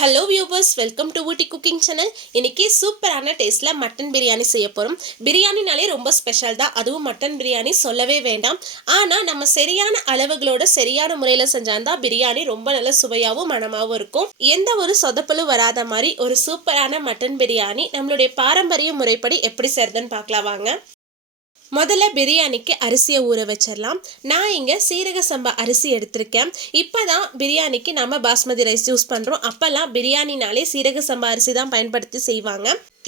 Hello viewers, welcome to Ooty cooking channel. இன்னைக்கு சூப்பரான டேஸ்ட்ல மட்டன் பிரியாணி செய்ய போகிறோம். பிரியாணினாலே ரொம்ப ஸ்பெஷல் தான், அதுவும் மட்டன் பிரியாணி சொல்லவே வேண்டாம். ஆனால் நம்ம சரியான அளவுகளோட சரியான முறையில் செஞ்சால்தான் பிரியாணி ரொம்ப நல்ல சுவையாகவும் மனமாகவும் இருக்கும். எந்த ஒரு சொதப்பலும் வராத மாதிரி ஒரு சூப்பரான மட்டன் பிரியாணி நம்மளுடைய பாரம்பரிய முறைப்படி எப்படி செய்யறதுன்னு பார்க்கலாம் வாங்க. முதல்ல பிரியாணிக்கு அரிசியை ஊற வச்சிடலாம். நான் இங்கே சீரக சம்பா அரிசி எடுத்திருக்கேன். இப்போ தான் பிரியாணிக்கு நம்ம பாஸ்மதி ரைஸ் யூஸ் பண்ணுறோம். அப்போல்லாம் பிரியாணினாலே சீரக சம்பா அரிசி தான் பயன்படுத்தி செய்வாங்க.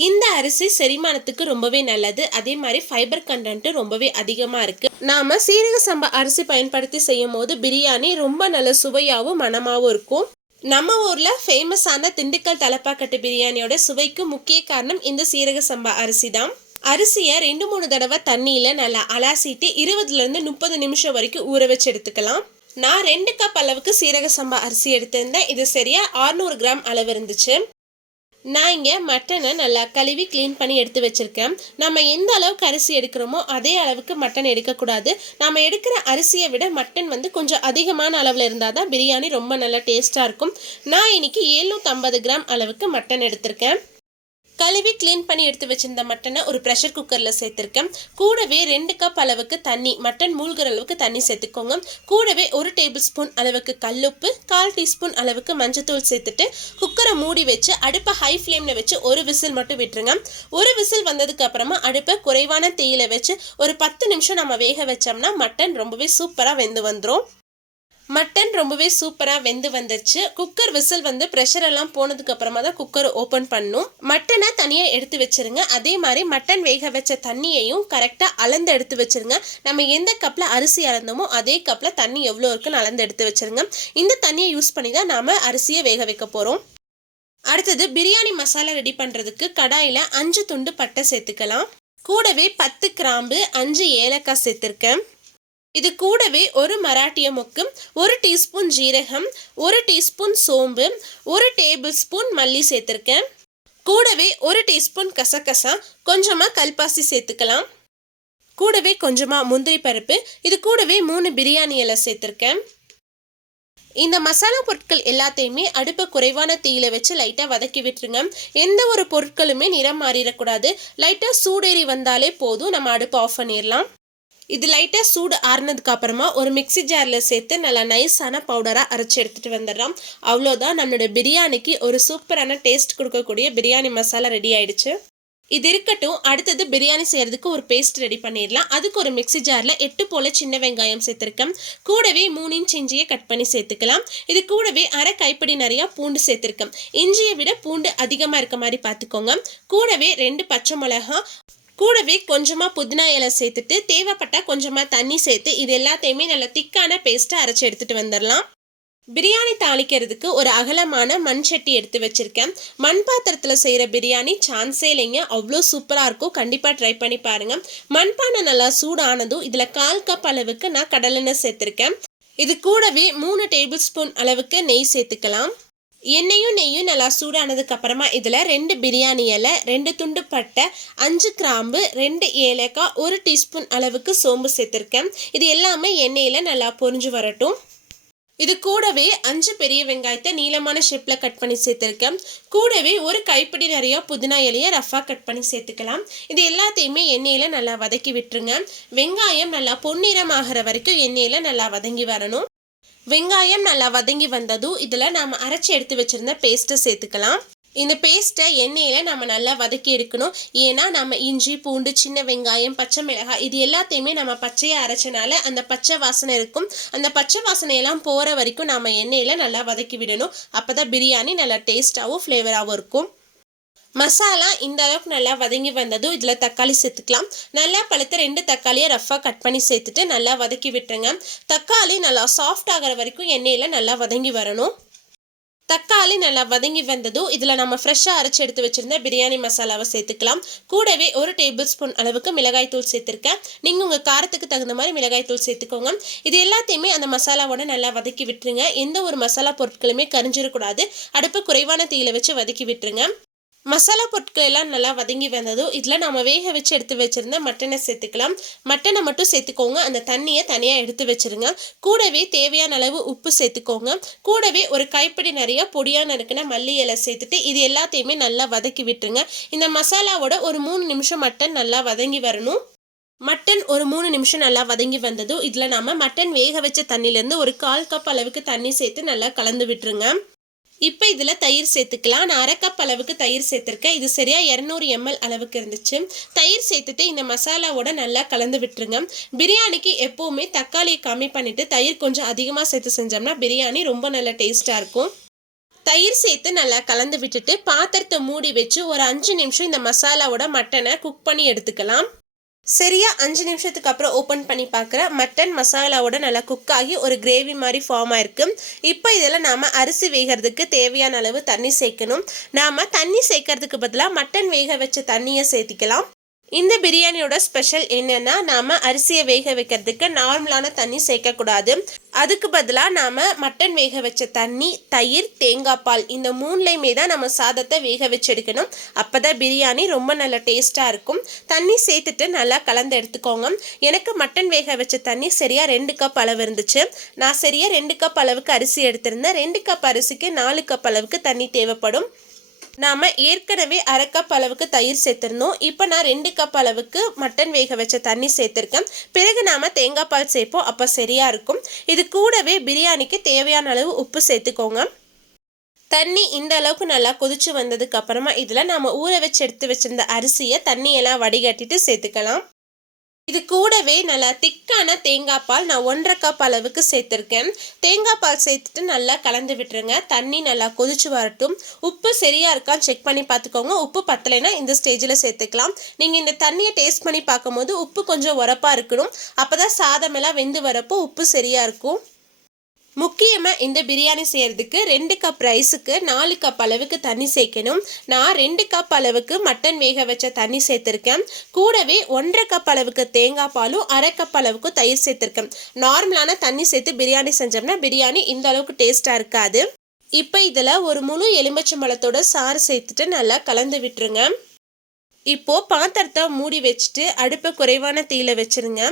இந்த அரிசி செரிமானத்துக்கு ரொம்பவே நல்லது. அதே மாதிரி ஃபைபர் கண்டென்ட்டு ரொம்பவே அதிகமாக இருக்குது. நாம் சீரக சம்பா அரிசி பயன்படுத்தி செய்யும் போது பிரியாணி ரொம்ப நல்ல சுவையாகவும் மனமாகவும் இருக்கும். நம்ம ஊரில் ஃபேமஸான திண்டுக்கல் தலப்பாக்கட்டு பிரியாணியோட சுவைக்கு முக்கிய காரணம் இந்த சீரக சம்பா அரிசி தான். அரிசியை 2-3 தடவை தண்ணியில் நல்லா அலாசிட்டு 20லேருந்து 30 நிமிஷம் வரைக்கும் ஊற வச்சு எடுத்துக்கலாம். நான் 2 கப் அளவுக்கு சீரக சம்பா அரிசி எடுத்திருந்தேன். இது சரியா 600 கிராம் அளவு இருந்துச்சு. நான் இங்கே மட்டனை நல்லா கழுவி க்ளீன் பண்ணி எடுத்து வச்சுருக்கேன். நம்ம எந்த அளவுக்கு அரிசி எடுக்கிறோமோ அதே அளவுக்கு மட்டன் எடுக்கக்கூடாது. நம்ம எடுக்கிற அரிசியை விட மட்டன் கொஞ்சம் அதிகமான அளவில் இருந்தால் தான் பிரியாணி ரொம்ப நல்லா டேஸ்ட்டாக இருக்கும். நான் இன்னைக்கு 750 கிராம் அளவுக்கு மட்டன் எடுத்திருக்கேன். கழுவி க்ளீன் பண்ணி எடுத்து வச்சிருந்த மட்டனை ஒரு ப்ரெஷர் குக்கரில் சேர்த்துருக்கேன். கூடவே 2 கப் அளவுக்கு தண்ணி, மட்டன் மூழ்கிற அளவுக்கு தண்ணி சேர்த்துக்கோங்க. கூடவே 1 டேபிள் ஸ்பூன் அளவுக்கு கல்லுப்பு, 1/4 டீஸ்பூன் அளவுக்கு மஞ்சத்தூள் சேர்த்துட்டு குக்கரை மூடி வச்சு அடுப்பை ஹை ஃப்ளேமில் வச்சு ஒரு விசில் மட்டும் விட்டுருங்க. ஒரு விசில் வந்ததுக்கு அப்புறமா அடுப்பை குறைவான தீயில வச்சு ஒரு 10 நிமிஷம் நம்ம வேக வச்சோம்னா மட்டன் ரொம்பவே சூப்பராக வெந்து வந்துடும். மட்டன் ரொம்பவே சூப்பராக வெந்து வந்துருச்சு. குக்கர் விசில் ப்ரெஷர் எல்லாம் போனதுக்கு அப்புறமா தான் குக்கர் ஓப்பன் பண்ணும். மட்டனை தனியாக எடுத்து வச்சிருங்க. அதே மாதிரி மட்டன் வேக வச்ச தண்ணியையும் கரெக்டாக அளந்து எடுத்து வச்சிருங்க. நம்ம எந்த கப்பில் அரிசி அளந்தோமோ அதே கப்பில் தண்ணி எவ்வளோ இருக்குன்னு அளந்து எடுத்து வச்சிருங்க. இந்த தண்ணியை யூஸ் பண்ணி தான் நாம் அரிசியை வேக வைக்க போகிறோம். அடுத்தது பிரியாணி மசாலா ரெடி பண்ணுறதுக்கு கடாயில் 5 துண்டு பட்டை சேர்த்துக்கலாம். கூடவே 10 கிராம்பு, 5 ஏலக்காய் சேர்த்துருக்கேன். இது கூடவே ஒரு மராட்டிய மொக்கு, 1 டீஸ்பூன் ஜீரகம், 1 டீஸ்பூன் சோம்பு, 1 டேபிள் ஸ்பூன் மல்லி சேர்த்துருக்கேன். கூடவே 1 டீஸ்பூன் கசகசா, கொஞ்சமாக கல்பாசி சேர்த்துக்கலாம். கூடவே கொஞ்சமாக முந்திரி பருப்பு, இது கூடவே 3 பிரியாணி இலை சேர்த்துருக்கேன். இந்த மசாலா பொருட்கள் எல்லாத்தையுமே அடுப்பை குறைவான தீயில வச்சு லைட்டாக வதக்கி விட்டுருங்க. எந்த ஒரு பொருட்களுமே நிறம் மாறிடக்கூடாது. லைட்டாக சூடேறி வந்தாலே போதும், நம்ம அடுப்பை ஆஃப் பண்ணிடலாம். இது லைட்டாக சூடு ஆறுனதுக்கு அப்புறமா ஒரு மிக்சி ஜாரில் சேர்த்து நல்லா நைஸான பவுடராக அரைச்சி எடுத்துகிட்டு வந்துடலாம். அவ்வளோதான், நம்மளோட பிரியாணிக்கு ஒரு சூப்பரான டேஸ்ட் கொடுக்கக்கூடிய பிரியாணி மசாலா ரெடி ஆயிடுச்சு. இது இருக்கட்டும். அடுத்தது பிரியாணி செய்கிறதுக்கு ஒரு பேஸ்ட் ரெடி பண்ணிடலாம். அதுக்கு ஒரு மிக்சி ஜாரில் 8 போல் சின்ன வெங்காயம் சேர்த்துருக்கேன். கூடவே 3 இன்ச் இஞ்சியை கட் பண்ணி சேர்த்துக்கலாம். இது கூடவே அரை கைப்பிடி நிறையா பூண்டு சேர்த்துருக்கேன். இஞ்சியை விட பூண்டு அதிகமாக இருக்க மாதிரி பார்த்துக்கோங்க. கூடவே 2 பச்சை மிளகாய், கூடவே கொஞ்சமாக புதினா இலை சேர்த்துட்டு தேவைப்பட்டால் கொஞ்சமாக தண்ணி சேர்த்து இது எல்லாத்தையுமே நல்லா திக்கான பேஸ்ட்டாக அரைச்சி எடுத்துகிட்டு வந்துடலாம். பிரியாணி தாளிக்கிறதுக்கு ஒரு அகலமான மண் சட்டி எடுத்து வச்சுருக்கேன். மண் பாத்திரத்தில் செய்கிற பிரியாணி சான்ஸே இல்லைங்க, அவ்வளோ சூப்பராக இருக்கும். கண்டிப்பாக ட்ரை பண்ணி பாருங்கள். மண்பானை நல்லா சூடானதும் இதில் 1/4 கப் அளவுக்கு நான் கடலெண்ணெய் சேர்த்துருக்கேன். இது கூடவே 3 டேபிள் ஸ்பூன் அளவுக்கு நெய் சேர்த்துக்கலாம். நெய்யும் நல்லா சூடானதுக்கு அப்புறமா இதில் 2 பிரியாணி இலை, 2 துண்டு பட்டை, 5 கிராம்பு, 2 ஏலக்காய், 1 டீஸ்பூன் அளவுக்கு சோம்பு சேர்த்துருக்கேன். இது எல்லாமே எண்ணெயில் நல்லா பொரிஞ்சு வரட்டும். இது கூடவே 5 பெரிய வெங்காயத்தை நீளமான ஷேப்பில் கட் பண்ணி சேர்த்துருக்கேன். கூடவே ஒரு கைப்பிடி நிறையா புதினா இலையை ரஃபாக கட் பண்ணி சேர்த்துக்கலாம். இது எல்லாத்தையுமே எண்ணெயில் நல்லா வதக்கி விட்டுருங்க. வெங்காயம் நல்லா பொன்னிறம் ஆகிற வரைக்கும் எண்ணெயில் நல்லா வதங்கி வரணும். வெங்காயம் நல்லா வதங்கி வந்ததும் இதில் நாம் அரைச்சி எடுத்து வச்சுருந்த பேஸ்ட்டை சேர்த்துக்கலாம். இந்த பேஸ்ட்டை எண்ணெயில் நம்ம நல்லா வதக்கி எடுக்கணும். ஏன்னா நம்ம இஞ்சி, பூண்டு, சின்ன வெங்காயம், பச்சை மிளகாய் இது எல்லாத்தையுமே நம்ம பச்சையாக அரைச்சனால அந்த பச்சை வாசனை இருக்கும். அந்த பச்சை வாசனையெல்லாம் போகிற வரைக்கும் நம்ம எண்ணெயில் நல்லா வதக்கி விடணும். அப்போ தான் பிரியாணி நல்லா டேஸ்ட்டாகவும் ஃப்ளேவராகவும் இருக்கும். மசாலா இந்த அளவுக்கு நல்லா வதங்கி வந்ததும் இதில் தக்காளி சேர்த்துக்கலாம். நல்லா பழுத்த 2 தக்காளியை ரஃபாக கட் பண்ணி சேர்த்துட்டு நல்லா வதக்கி விட்டுருங்க. தக்காளி நல்லா சாஃப்ட் ஆகிற வரைக்கும் எண்ணெயில் நல்லா வதங்கி வரணும். தக்காளி நல்லா வதங்கி வந்ததும் இதில் நம்ம ஃப்ரெஷ்ஷாக அரைச்சி எடுத்து வச்சுருந்த பிரியாணி மசாலாவை சேர்த்துக்கலாம். கூடவே 1 டேபிள் ஸ்பூன் அளவுக்கு மிளகாய் தூள் சேர்த்துருக்கேன். நீங்கள் உங்கள் காரத்துக்கு தகுந்த மாதிரி மிளகாய் தூள் சேர்த்துக்கோங்க. இது எல்லாத்தையுமே அந்த மசாலாவோட நல்லா வதக்கி விட்டுருங்க. எந்த ஒரு மசாலா பொருட்களுமே கரிஞ்சிடக்கூடாது. அடுப்பு குறைவான தீயில வச்சு வதக்கி விட்டுருங்க. மசாலா பொருட்கள் எல்லாம் நல்லா வதங்கி வந்ததும் இதில் நம்ம வேக வச்சு எடுத்து வச்சுருந்த மட்டனை சேர்த்துக்கலாம். மட்டனை மட்டும் சேர்த்துக்கோங்க. அந்த தண்ணியை தனியாக எடுத்து வச்சுருங்க. கூடவே தேவையான அளவு உப்பு சேர்த்துக்கோங்க. கூடவே ஒரு கைப்பிடி நிறைய பொடியாக நறுக்கின மல்லி இலை சேர்த்துட்டு இது எல்லாத்தையுமே நல்லா வதக்கி விட்டுருங்க. இந்த மசாலாவோட ஒரு 3 நிமிஷம் மட்டன் நல்லா வதங்கி வரணும். மட்டன் ஒரு 3 நிமிஷம் நல்லா வதங்கி வந்ததும் இதில் நம்ம மட்டன் வேக வச்ச தண்ணியிலேருந்து ஒரு 1/4 கப் அளவுக்கு தண்ணி சேர்த்து நல்லா கலந்து விட்டுருங்க. இப்போ இதில் தயிர் சேர்த்துக்கலாம். நான் 1/2 கப் அளவுக்கு தயிர் சேர்த்துருக்கேன். இது சரியாக 200 ml அளவுக்கு இருந்துச்சு. தயிர் சேர்த்துட்டு இந்த மசாலாவோட நல்லா கலந்து விட்டுருங்க. பிரியாணிக்கு எப்போவுமே தக்காளியை கம்மி பண்ணிவிட்டு தயிர் கொஞ்சம் அதிகமாக சேர்த்து செஞ்சோம்னா பிரியாணி ரொம்ப நல்ல டேஸ்ட்டாக இருக்கும். தயிர் சேர்த்து நல்லா கலந்து விட்டுட்டு பாத்திரத்தை மூடி வச்சு ஒரு 5 நிமிஷம் இந்த மசாலாவோட மட்டனை குக் பண்ணி எடுத்துக்கலாம். சரியா 5 நிமிஷத்துக்கு அப்புறம் ஓப்பன் பண்ணி பார்க்குறேன். மட்டன் மசாலாவோட நல்லா குக் ஆகி ஒரு கிரேவி மாதிரி ஃபார்ம் ஆயிருக்கு. இப்போ இதில் நாம் அரிசி வேகிறதுக்கு தேவையான அளவு தண்ணி சேர்க்கணும். நாம் தண்ணி சேர்க்கறதுக்கு பதிலாக மட்டன் வேக வச்ச தண்ணியை சேர்த்திக்கலாம். இந்த பிரியாணியோட ஸ்பெஷல் என்னென்னா நாம் அரிசியை வேக வைக்கிறதுக்கு நார்மலான தண்ணி சேர்க்கக்கூடாது. அதுக்கு பதிலாக நாம் மட்டன் வேக வச்ச தண்ணி, தயிர், தேங்காய் பால் இந்த 3லையுமே தான் நம்ம சாதத்தை வேக வச்சு எடுக்கணும். அப்போ தான் பிரியாணி ரொம்ப நல்ல டேஸ்ட்டாக இருக்கும். தண்ணி சேர்த்துட்டு நல்லா கலந்து எடுத்துக்கோங்க. எனக்கு மட்டன் வேக வச்ச தண்ணி சரியாக 2 கப் அளவு இருந்துச்சு. நான் சரியாக 2 கப் அளவுக்கு அரிசி எடுத்திருந்தேன். 2 கப் அரிசிக்கு 4 கப் அளவுக்கு தண்ணி தேவைப்படும். நாம் ஏற்கனவே 1/2 கப் அளவுக்கு தயிர் சேர்த்துருந்தோம். இப்போ நான் 2 கப் அளவுக்கு மட்டன் வேக வச்ச தண்ணி சேர்த்துருக்கேன். பிறகு நாம் தேங்காய் பால் சேர்ப்போம். அப்போ சரியாக இருக்கும். இது கூடவே பிரியாணிக்கு தேவையான அளவு உப்பு சேர்த்துக்கோங்க. தண்ணி இந்த அளவுக்கு நல்லா கொதிச்சு வந்ததுக்கு அப்புறமா இதில் நாம் ஊற வச்சு எடுத்து வச்சிருந்த அரிசியை தண்ணியெல்லாம் வடிகட்டிட்டு சேர்த்துக்கலாம். இது கூடவே நல்லா திக்கான தேங்காய் பால் நான் 1/2 கப் அளவுக்கு சேர்த்துருக்கேன். தேங்காய் பால் சேர்த்துட்டு நல்லா கலந்து விட்டுருங்க. தண்ணி நல்லா கொதிச்சு வரட்டும். உப்பு சரியாக இருக்கான்னு செக் பண்ணி பார்த்துக்கோங்க. உப்பு பத்தலைன்னா இந்த ஸ்டேஜில் சேர்த்துக்கலாம். நீங்கள் இந்த தண்ணியை டேஸ்ட் பண்ணி பார்க்கும்போது உப்பு கொஞ்சம் உரப்பாக இருக்கணும். அப்போ தான் சாதமெல்லாம் வெந்து வரப்போ உப்பு சரியாக இருக்கும். முக்கியமாக இந்த பிரியாணி செய்கிறதுக்கு 2 கப் ரைஸுக்கு 4 கப் அளவுக்கு தண்ணி சேர்க்கணும். நான் 2 கப் அளவுக்கு மட்டன் வேக வச்ச தண்ணி சேர்த்துருக்கேன். கூடவே 1/2 கப் அளவுக்கு தேங்காய் பாலும் 1/2 கப் அளவுக்கு தயிர் சேர்த்துருக்கேன். நார்மலான தண்ணி சேர்த்து பிரியாணி செஞ்சோம்னா பிரியாணி இந்த அளவுக்கு டேஸ்ட்டாக இருக்காது. இப்போ இதில் ஒரு முழு எலுமிச்சம்பழத்தோட சாறு சேர்த்துட்டு நல்லா கலந்து விட்டுருங்க. இப்போது பாத்திரத்தை மூடி வச்சுட்டு அடுப்பை குறைவான தீயில வச்சுருங்க.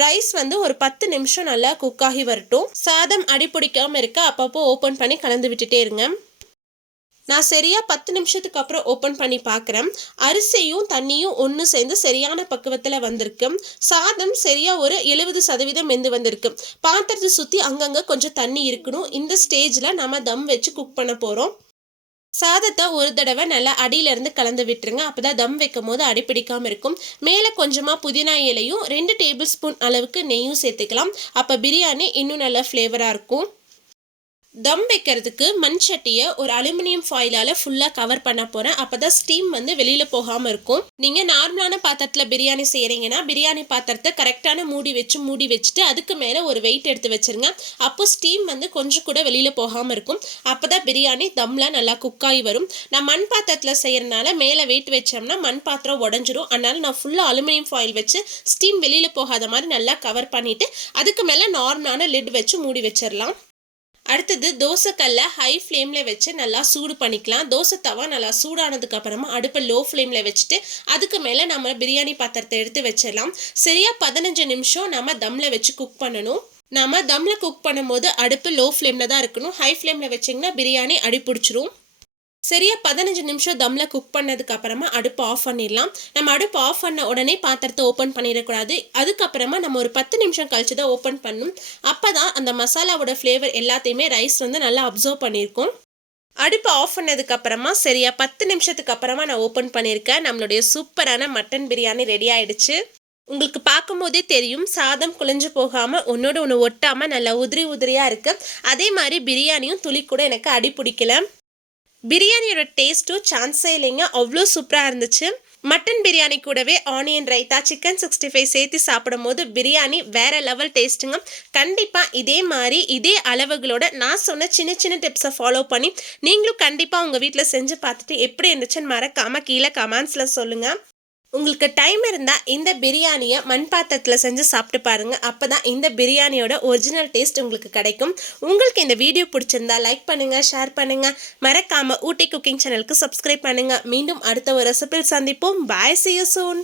ரைஸ் ஒரு 10 நிமிஷம் நல்லா குக் ஆகி வரட்டும். சாதம் அடிப்பிடிக்காமல் இருக்க அப்பப்போ ஓப்பன் பண்ணி கலந்து விட்டுட்டே இருங்க. நான் சரியாக 10 நிமிஷத்துக்கு அப்புறம் ஓப்பன் பண்ணி பார்க்குறேன். அரிசியும் தண்ணியும் ஒன்று சேர்ந்து சரியான பக்குவத்தில் வந்திருக்கு. சாதம் சரியாக ஒரு 70% வெந்து வந்திருக்கு. பாத்திரத்தை சுற்றி அங்கங்கே கொஞ்சம் தண்ணி இருக்கணும். இந்த ஸ்டேஜில் நம்ம தம் வச்சு குக் பண்ண போகிறோம். சாதத்தை ஒரு தடவை நல்லா அடியிலேருந்து கலந்து விட்டுருங்க. அப்போ தான் தம் வைக்கும் போது அடிப்பிடிக்காமல் இருக்கும். மேலே கொஞ்சமாக புதினா இலையும் 2 டேபிள் ஸ்பூன் அளவுக்கு நெய்யும் சேர்த்துக்கலாம். அப்போ பிரியாணி இன்னும் நல்லா ஃப்ளேவராக இருக்கும். தம் வைக்கிறதுக்கு மண் சட்டியை ஒரு அலுமினியம் ஃபாயிலால் ஃபுல்லாக கவர் பண்ண போகிறேன். அப்போ தான் ஸ்டீம் வெளியில் போகாமல் இருக்கும். நீங்கள் நார்மலான பாத்திரத்தில் பிரியாணி செய்கிறீங்கன்னா பிரியாணி பாத்திரத்தை கரெக்டான மூடி வச்சுட்டு அதுக்கு மேலே ஒரு வெயிட் எடுத்து வச்சுருங்க. அப்போ ஸ்டீம் கொஞ்சம் கூட வெளியில் போகாமல் இருக்கும். அப்போ தான் பிரியாணி தம்மில் நல்லா குக்காகி வரும். நான் மண் பாத்திரத்தில் செய்கிறனால மேலே வெயிட் வச்சோம்னா மண் பாத்திரம் உடஞ்சிரும். அதனால் நான் ஃபுல்லாக அலுமினியம் ஃபாயில் வச்சு ஸ்டீம் வெளியில் போகாத மாதிரி நல்லா கவர் பண்ணிவிட்டு அதுக்கு மேலே நார்மலான லிட் வச்சு மூடி வச்சிடலாம். அடுத்தது தோசைக்கல்லை ஹை ஃப்ளேமில் வச்சு நல்லா சூடு பண்ணிக்கலாம். தோசை தவா நல்லா சூடானதுக்கு அப்புறமா அடுப்பை லோ ஃப்ளேமில் வச்சுட்டு அதுக்கு மேலே நம்ம பிரியாணி பாத்திரத்தை எடுத்து வச்சிடலாம். சரியாக 15 நிமிஷம் நம்ம தம்மில் வச்சு குக் பண்ணணும். நம்ம தம்மில் குக் பண்ணும்போது அடுப்பு லோ ஃப்ளேமில் தான் இருக்கணும். ஹை ஃப்ளேமில் வச்சிங்கன்னா பிரியாணி அடிப்பிடிச்சிரும். சரியாக 15 நிமிஷம் தம்மில் குக் பண்ணதுக்கு அப்புறமா அடுப்பு ஆஃப் பண்ணிடலாம். நம்ம அடுப்பு ஆஃப் பண்ண உடனே பாத்திரத்தை ஓப்பன் பண்ணிடக்கூடாது. அதுக்கப்புறமா நம்ம ஒரு 10 நிமிஷம் கழிச்சு தான் ஓப்பன் பண்ணணும். அப்போ தான் அந்த மசாலாவோட ஃப்ளேவர் எல்லாத்தையுமே ரைஸ் நல்லா அப்சர்வ் பண்ணியிருக்கும். அடுப்பு ஆஃப் பண்ணதுக்கு அப்புறமா சரியாக 10 நிமிஷத்துக்கு அப்புறமா நான் ஓப்பன் பண்ணியிருக்கேன். நம்மளுடைய சூப்பரான மட்டன் பிரியாணி ரெடி ஆயிடுச்சு. உங்களுக்கு பார்க்கும்போதே தெரியும் சாதம் குழஞ்சு போகாமல் ஒன்னோட ஒன்று ஒட்டாமல் நல்லா உதிரியாக இருக்குது. அதே மாதிரி பிரியாணியும் துளி கூட எனக்கு அடி பிடிக்கல. பிரியாணியோட டேஸ்ட்டும் சான்ஸே இல்லைங்க, அவ்வளோ சூப்பராக இருந்துச்சு. மட்டன் பிரியாணி கூடவே ஆனியன் ரைத்தா, சிக்கன் 65 சேர்த்து சாப்பிடும் போது பிரியாணி வேற லெவல் டேஸ்ட்டுங்க. கண்டிப்பாக இதே மாதிரி இதே அளவுகளோட நான் சொன்ன சின்ன சின்ன டிப்ஸை ஃபாலோ பண்ணி நீங்களும் கண்டிப்பாக உங்கள் வீட்டில் செஞ்சு பார்த்துட்டு எப்படி இருந்துச்சுன்னு மறக்காமல் கீழே கமெண்ட்ஸில் சொல்லுங்கள். உங்களுக்கு டைம் இருந்தால் இந்த பிரியாணியை மண் பாத்திரத்தில் செஞ்சு சாப்பிட்டு பாருங்கள். அப்போ தான் இந்த பிரியாணியோட ஒரிஜினல் டேஸ்ட் உங்களுக்கு கிடைக்கும். உங்களுக்கு இந்த வீடியோ பிடிச்சிருந்தா லைக் பண்ணுங்கள், ஷேர் பண்ணுங்கள். மறக்காமல் ஊட்டி குக்கிங் சேனலுக்கு சப்ஸ்கிரைப் பண்ணுங்கள். மீண்டும் அடுத்த ஒரு ரெசிபியில் சந்திப்போம். பாய், see you soon.